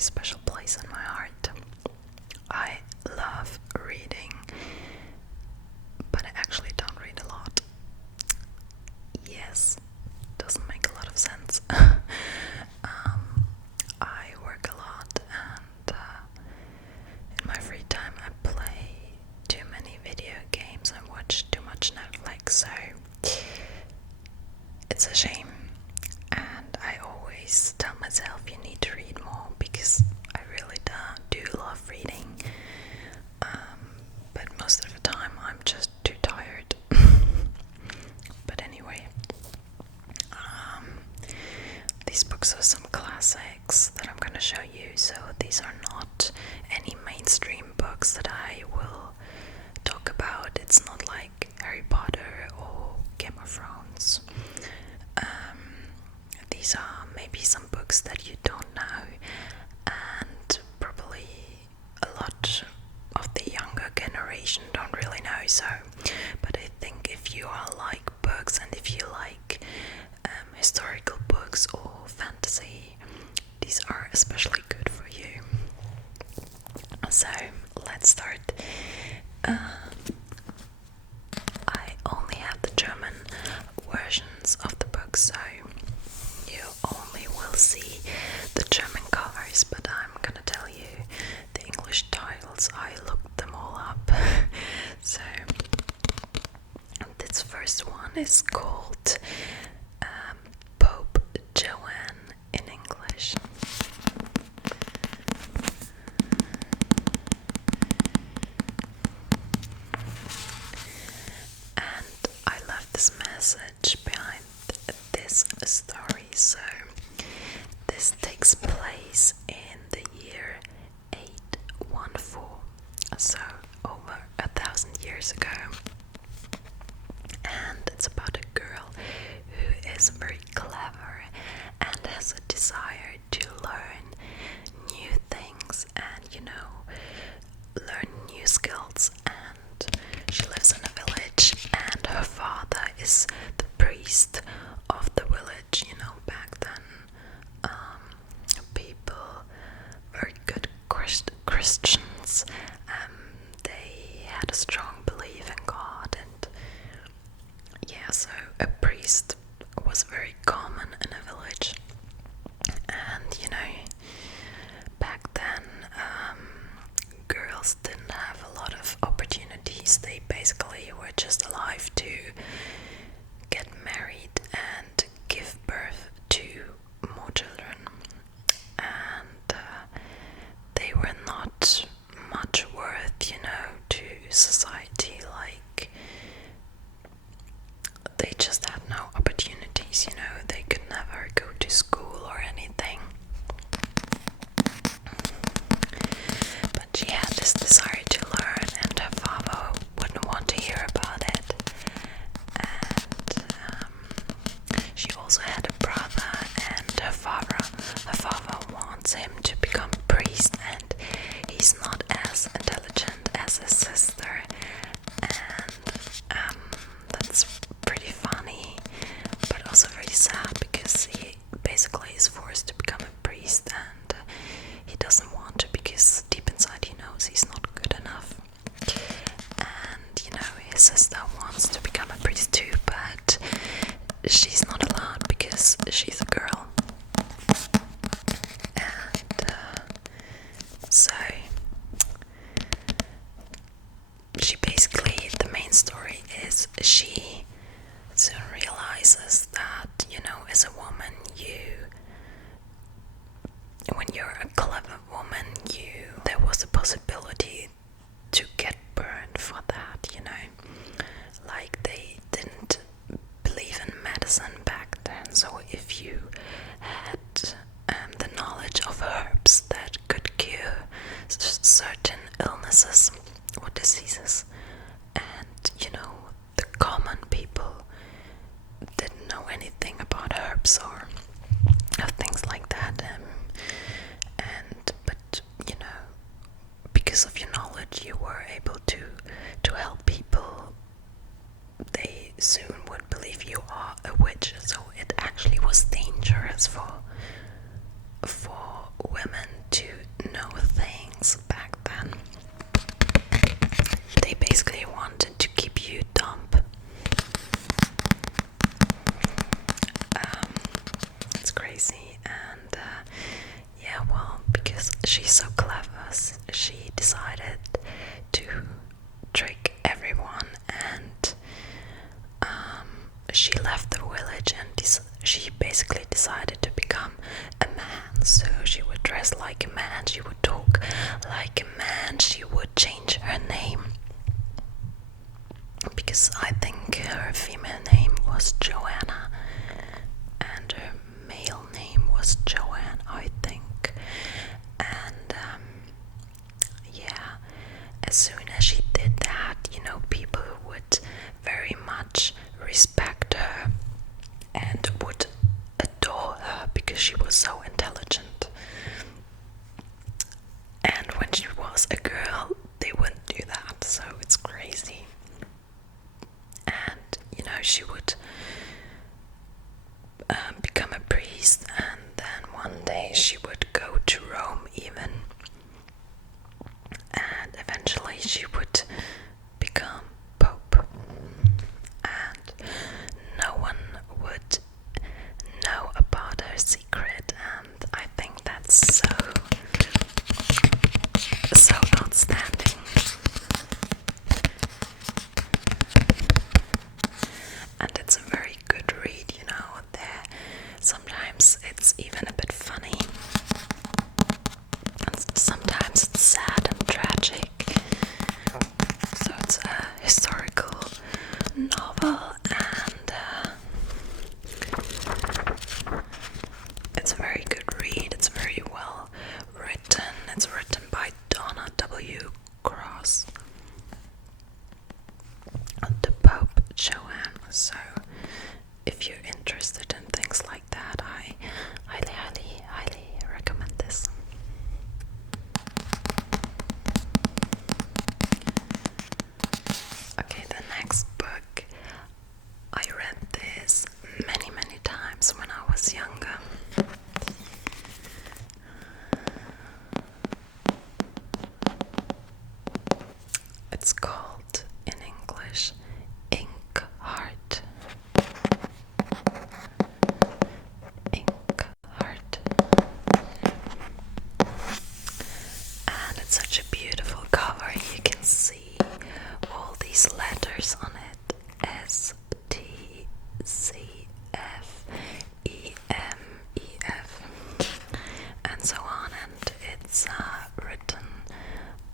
special place in my heart. I love reading, but I actually don't read a lot. Yes, doesn't make a lot of sense. I work a lot, and in my free time I play too many video games and watch too much Netflix, so it's a shame. And I always tell myself you need to read more, because I really do love reading, but most of the time I'm just too tired. But anyway, these books are some classics that I'm going to show you. So these are not any mainstream books that I will talk about. It's not like Harry Potter or Game of Thrones. These are maybe some books that you don't know, and probably a lot of the younger generation don't really know. So, but I think if you are like books, and if you like historical books or fantasy, these are especially good for you. So let's start. I only have the German versions of the books, so you only will see the German covers, but I'm gonna tell you the English titles. I looked them all up. So this first one is called Pope Joan in English. And I love this message behind this story. So this takes place in the year 814, so over 1,000 years ago. And it's about a girl who is very clever and has a desire to learn new things and, learn new skills. And she lives in a village, and her father is the priest of the village. Back then, people, very good Christians, they had a strong belief in God, and so a priest was very common in a village. And back then, girls didn't have a lot of opportunities. They basically were just alive to get married and give birth to more children, and they were not much worth, to society. Like, they just had no opportunities, they could never go to school or anything. But she had this desire to learn, and her father wouldn't want to hear about it. And she also had a brother, and her father wants him to become a priest, and he's not as intelligent as his sister. And that's pretty funny, but also very sad, because he basically is forced to become a priest, and he doesn't want to, because deep inside he knows he's not good enough. And his sister wants to become a priest too, but she's not allowed because she's a girl. And so she basically, the main story is she soon realizes that, as a woman, when you're a clever woman, there was a possibility to get burned for that, like they didn't believe in medicine back then. So if you had the knowledge of herbs that could cure certain illnesses or diseases, and the common people didn't know anything about herbs or things like that, but because of your knowledge you were able to help people, they soon would believe you are a witch. So it actually was dangerous for women to she's so clever, she decided to trick everyone, and she left the village, and she basically decided to become a man. So she would dress like a man, she would talk like a man, she would change her name, because I think her female name was Joanna and her male name was Joan, I think. And yeah, as soon as she did that, people would very much respect her and would adore her because she was so intelligent. And when she was a girl, they wouldn't do that, so it's crazy. And she would become a priest, and then one day she would go to Rome even, and eventually she would become Pope, and no one would know about her secret, and I think that's so outstanding. And it's a very good read, there sometimes it's even a bit funny, and sometimes it's sad and tragic. So it's a historical novel, and it's a very good read. It's very well written. It's written by Donna W. Cross, the Pope Joan. So if you're interested in things like that, I highly recommend this. Okay, the next book, I read this many times when I was younger. It's called, in English, Inkheart. Inkheart. And it's such a beautiful cover. You can see all these letters on it. S, T, C, F, E, M, E, F, and so on. And it's written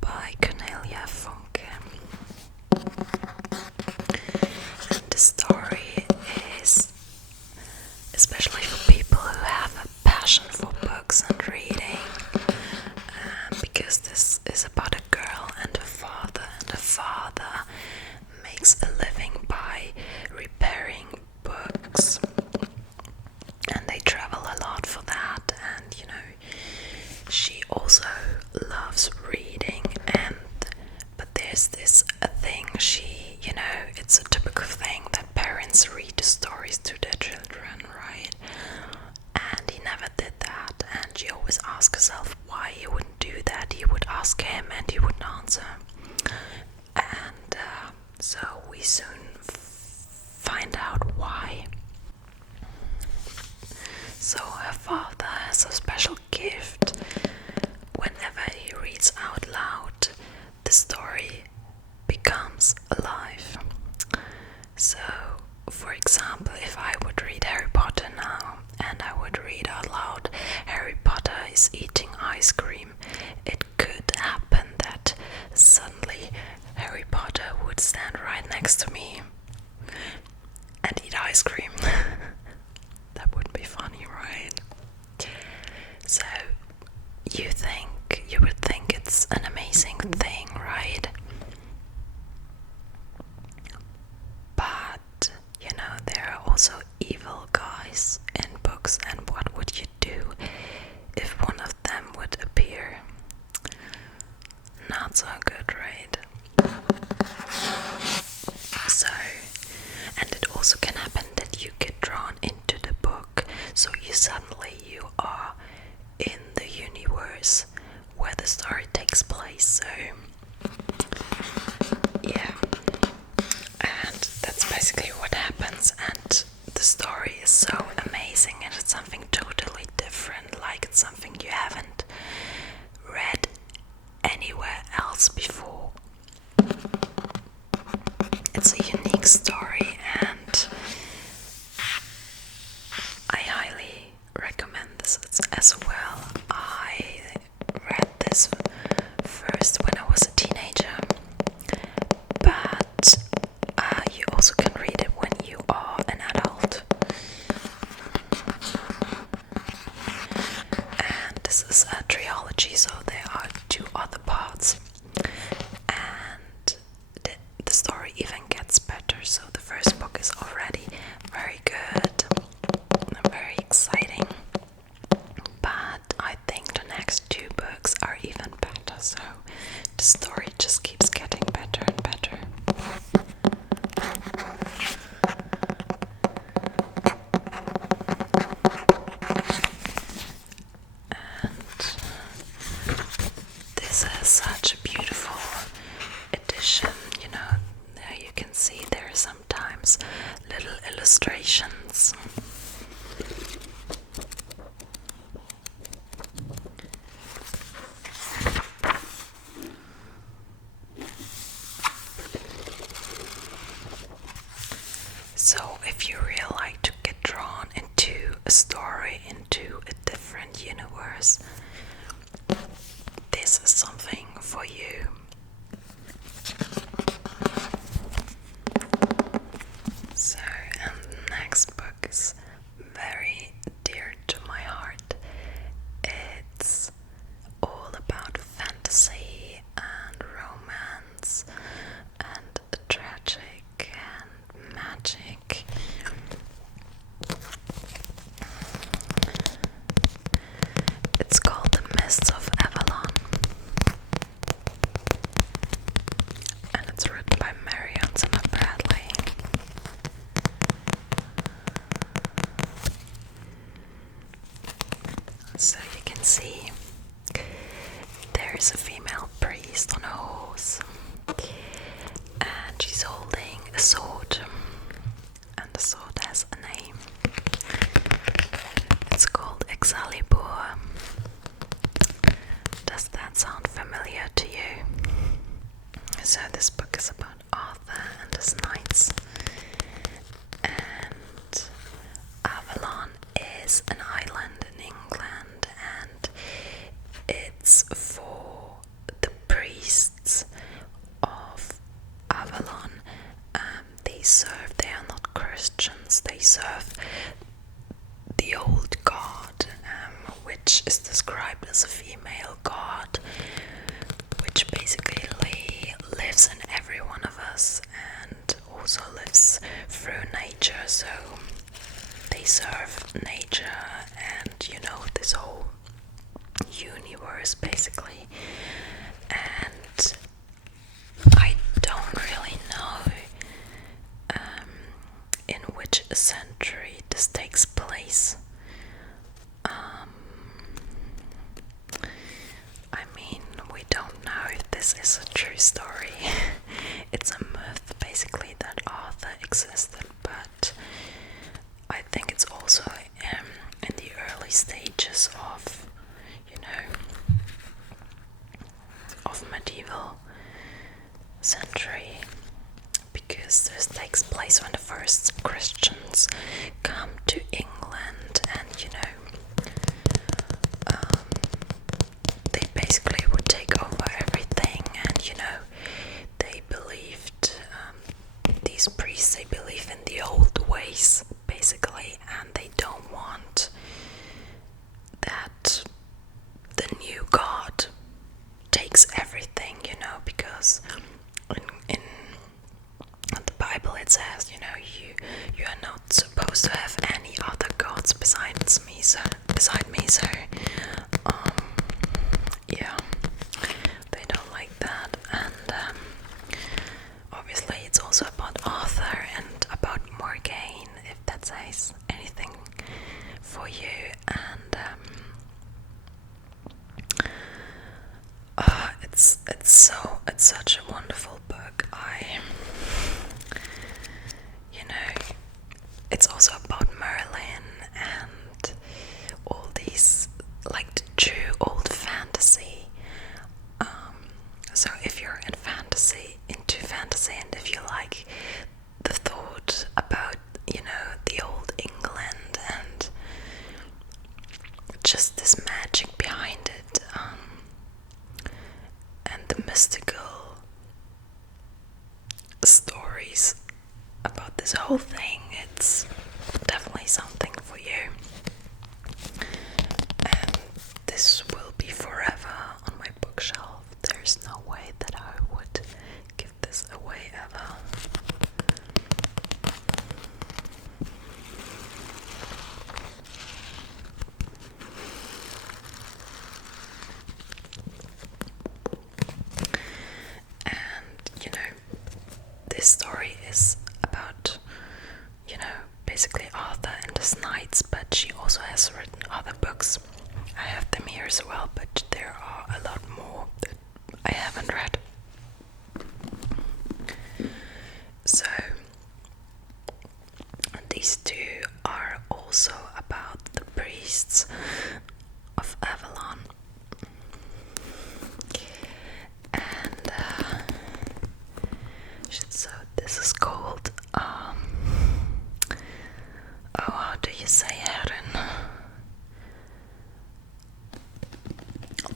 by Cornelia Funke. And the story is especially for people who have a passion for books and reading, because this is about a girl and a father, and the father makes a living by repairing books, and they travel a lot for that. And she also loves reading, but there's this thing, it's a typical thing that parents read the stories to their children, right? And he never did that, and she always asked herself why he wouldn't do that. He would ask him and he wouldn't answer, and so we soon find out why. So her father has a special gift. Whenever he reads out loud, the story becomes alive. So, for example, if I would read Harry Potter now, and I would read out loud, Harry Potter is eating ice cream, it could happen that suddenly Harry Potter would stand right next to me and eat ice cream. That would be funny, right? So you would think it's an amazing thing, right? But there are also evil guys in books, and what would you do if one of them would appear? Not so good, right? So, and it also can happen that you get drawn into the book, so you are in the universe where the story takes place. So yeah, and that's basically what happens, and the story is so amazing, and it's something totally different, like it's something you haven't this is a trilogy, so there are 2 other parts, and the story even gets better. So the first book is already very good and very exciting, but I think the next 2 books are even better, so the story just keeps getting better and better. This is such a beautiful edition, you know, there you can see there are sometimes little illustrations. So if you really like to get drawn into a story, into a different universe, this is something for you. So, and the next book is very dear to my heart. It's all about fantasy and romance and tragic and magic. It's called The Mists of Avalon, and it's written by Marion Zimmer Bradley. So you can see there's a female priest on a horse, and she's holding a sword, and the sword has a name. It's called Excalibur. Does that sound familiar to you? So this book is about Arthur and his knights, and Avalon is an island in England, and it's for the priests of Avalon. They are not Christians, they serve the old god, which is described as a female god, which basically lives in every one of us and also lives through nature. So they serve nature and, you know, this whole universe basically. And I don't really know in which century this takes place. I mean, we don't know if this is a true story. It's a myth basically that Arthur existed, but I think it's also in the early stages of, you know, of medieval century, because this takes place when the first Christians come to England, and you know, they basically would take over everything, and you know, they believed, these priests, they believe in the old ways basically, and they don't want that the new god takes everything, you know, because in the Bible it says, you know, you are not supposed to have any other gods beside me, so yeah, they don't like that. And obviously it's also about Arthur and about Morgaine, if that says anything for you. And it's such a wonderful book. It's also about Merlin and all these, like, the true old fantasy. So if you're into fantasy, and if you like the thought about, you know, the old England and just this magic behind it, and the mystical stories about this whole thing, it's definitely something for you. And this here as well, but there are a lot more that I haven't read. So these two are also about the priests of Avalon. And so this is called oh, how do you say Herren?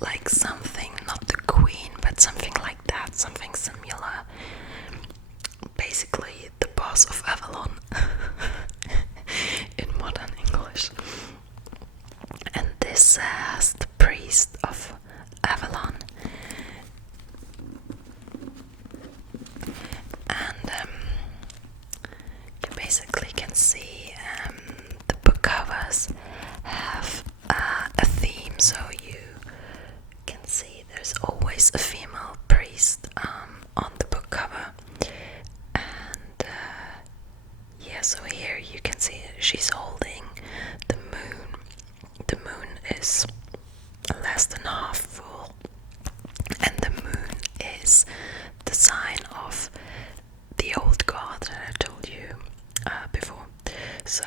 Like something, not the queen, but something like that, something similar. Basically the boss of Avalon in modern English. And this says the priest of Avalon. And you basically can see the book covers have a theme, so you can see there's always a female priest on the book cover. And yeah, so here you can see she's holding the moon. The moon is less than half full, and the moon is the sign of the old god that I told you before. So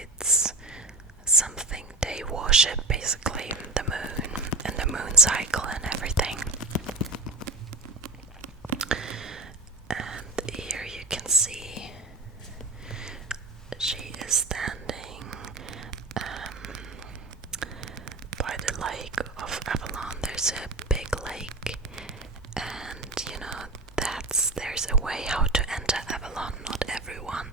it's something they worship, basically, the moon and the moon cycle and everything. And here you can see she is standing by the lake of Avalon. There's a big lake, and there's a way how to enter Avalon. Not everyone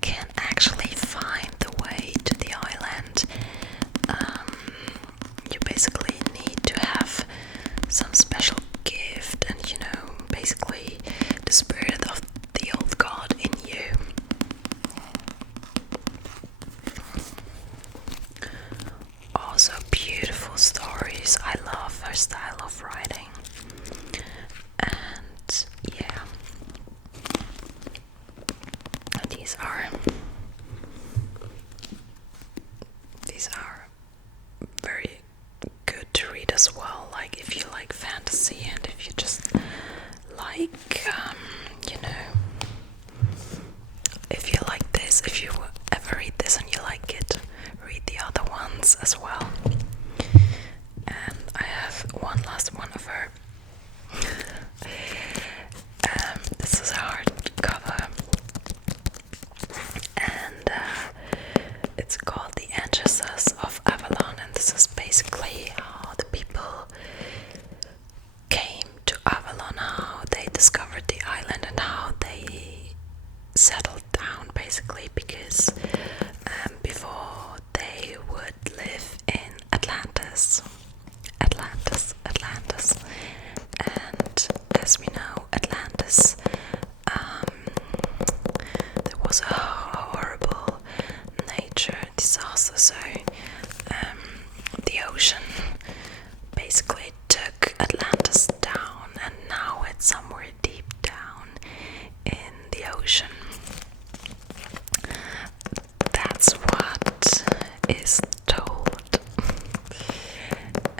can actually find the way to the island. You basically need to have some special gift and basically the spirit of the old god in you. Also beautiful stories. I love her style of writing. And yeah, these are very good to read as well. Like if you like fantasy, and if you just like if you like this, if you ever read this and you like it, read the other ones as well. And I have one last one of her. This is a hardcover, and it's called The Ancestors of Avalon, and this is basically how the people came to Avalon, how they discovered the island, and how they settled down, basically, because before they would live in Atlantis. And as we know, Atlantis, there was a horrible nature disaster, so the ocean basically took Atlantis down, and now it's somewhere deep down in the ocean. That's what is told.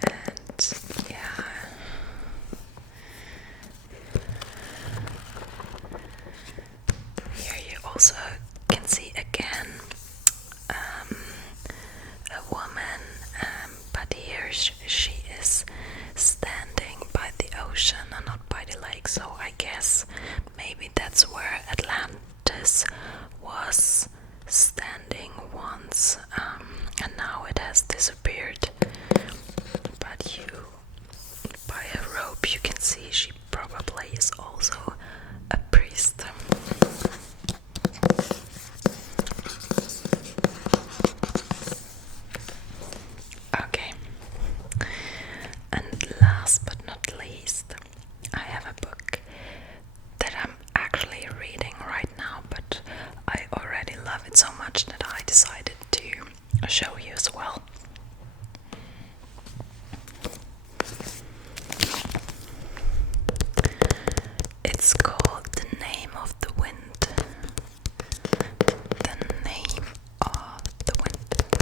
And yeah, here you also can see again a woman, but here she is standing by the ocean and not by the lake, so I guess maybe that's where Atlantis was standing once, and now it has disappeared. But by her robe you can see she probably is also a priest. Okay, and last but not least, I have a book that I'm actually reading right now, but I already love it so much that I decided to show you as well. It's called The Name of the Wind. The Name of the Wind.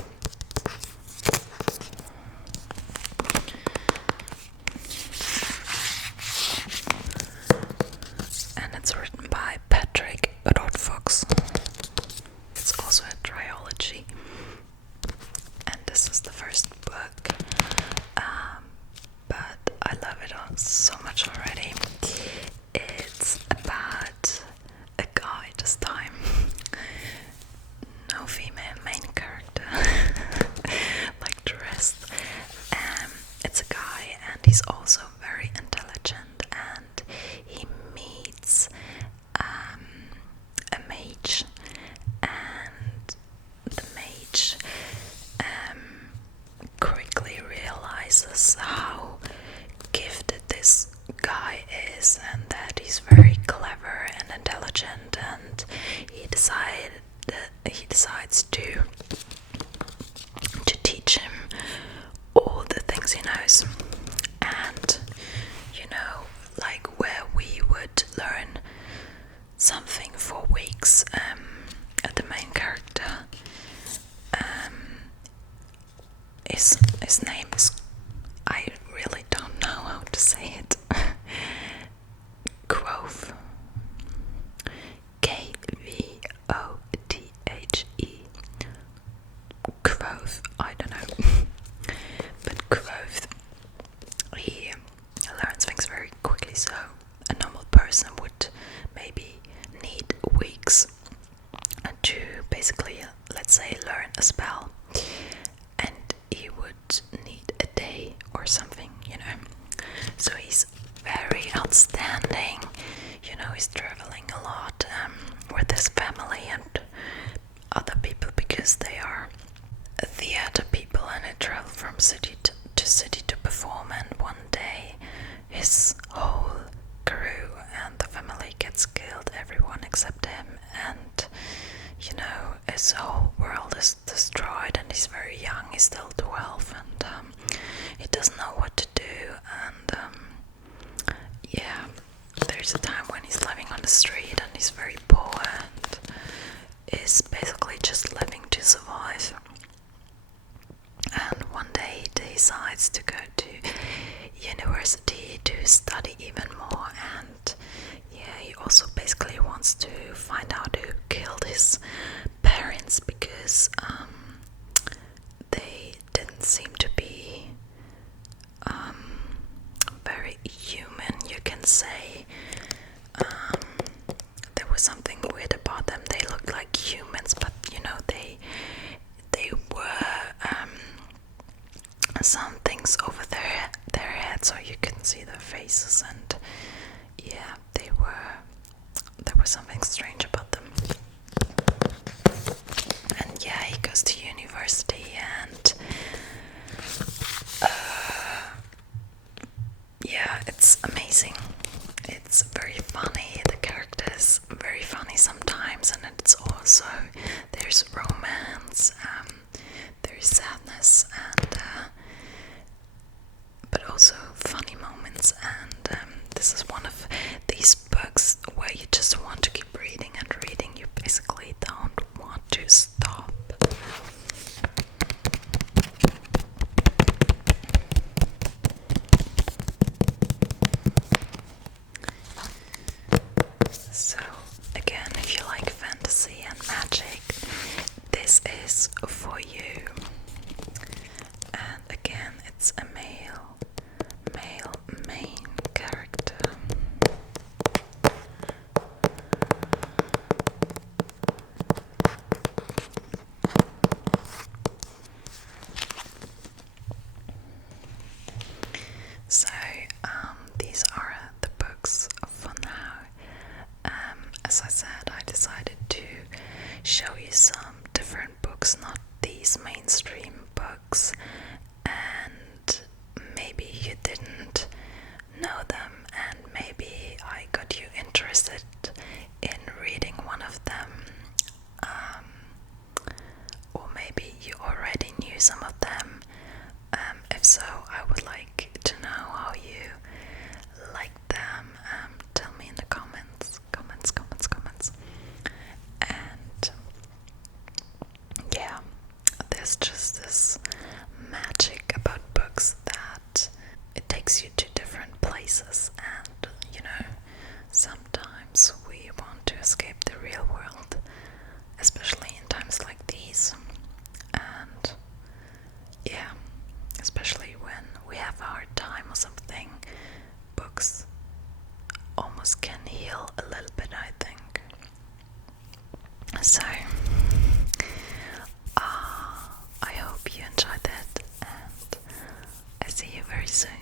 this is the first book, but I love it all so much already. It's about a guy this time. No female main character like the rest. It's a guy, and he's also very intelligent, and he meets a mage, and the mage quickly realizes how gifted this guy is, and that he's very clever and intelligent, and he decides to teach him all the things he knows. And like where we would learn something for weeks, the main character, his name is, I really don't know how to say it, Kvothe, Kvothe, Kvothe, I don't know, but Kvothe, he learns things very quickly, so a normal person would maybe need weeks to basically, let's say, learn a spell, and he would need a day or something, so he's very outstanding. He's traveling a lot with his family and other people, because they are theater people, and they travel from city to city to perform, and one day his whole crew and the family gets killed, everyone except him, and his whole world is destroyed, and he's very young, he's still 12, and he doesn't know what to do, and there's a time when he's living on the street, and he's very poor, and is basically just living to survive. And one day he decides to go to university to study even more, and he also basically wants to find out who killed his parents, because they didn't seem to be very human, you can say. There was something weird about them. They looked like humans, but they were some things over their heads, so you couldn't see their faces, and there was something strange about them. And he goes to university, and it's amazing. It's very funny. The characters very funny sometimes, and it's also, there's romance, there's sadness, and but also funny moments, and this is one of these books where you just want to keep reading and reading. You basically don't want to stop. So again, if you like fantasy and magic, this is for you. And again, it's a male main character. So these are the books for now. As I said, I decided to show you some different books, not these mainstream books, and maybe you didn't know them, and maybe I got you interested in reading one of them, or maybe you already knew some of them. If so, I would like to know how you like them. Tell me in the comments. And there's just this magic about books that it takes you to different places, and sometimes we want to escape the real world, especially in times like these, and soon.